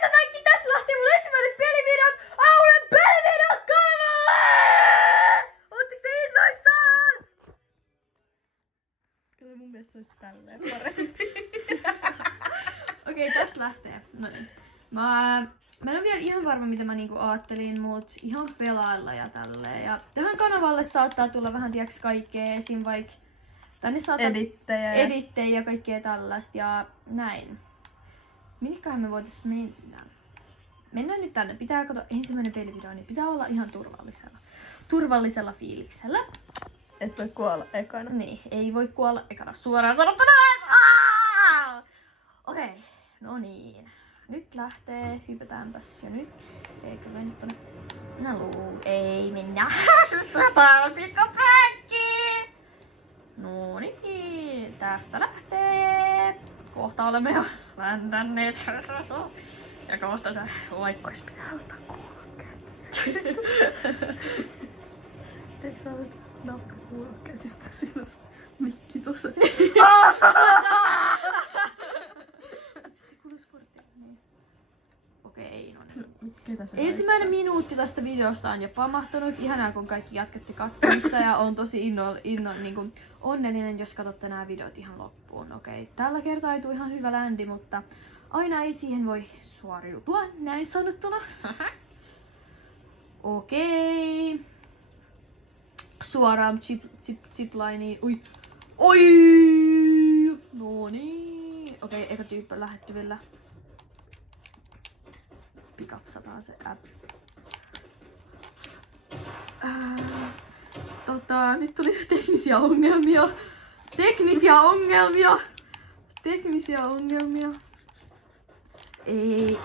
Kaikki tässä lähtee mun ensimmäinen pelivideon Auron pelivideon kanalle! Ootteko te innoissaan? Kyllä mun mielestä se olisi tälleen parempi. Okei, tästä lähtee. No niin. Mä en ole vielä ihan varma mitä mä niinku aattelin, mut ihan pelailla ja tälleen. Ja tähän kanavalle saattaa tulla vähän tiiäks kaikkea, esim vaikka tänne saattaa edittejä ja kaikkea tällaista ja näin. Minnekähän me voitais mennä? Mennään nyt tänne. Pitää katsoa ensimmäinen pelivideo, niin pitää olla ihan turvallisella fiiliksellä. Et voi kuolla ekana. Niin, ei voi kuolla ekana suoraan sanottuna. Okei, no niin. Nyt lähtee, hypätäänpäs jo nyt. Eikö me nyt tonne? Ei mennä. Tää on pikkapränkki. No niin, tästä lähtee. Kohta olemme jo ländänneet. Ja kohta se vaikkois pitää ottaa kuulokkeet. Eikö sä olet nappi kuulokkeet sitten siinä on mikki tossa? Okei, no niin. Ensimmäinen minuutti tästä videosta on jo pamahtanut. Ihanaa kun kaikki jatkatte katsomista ja on tosi niin onnellinen, jos katsotte nämä videot ihan loppuun. Okei, tällä kertaa ei tule ihan hyvä ländi, mutta aina ei siihen voi suoriutua, näin sanottuna. Okei. Suoraan ziplineen. Oi! No niin. Okei, eka tyyppi on lähettyvillä. Pikapsataan se app. Nyt tuli teknisiä ongelmia. Ei.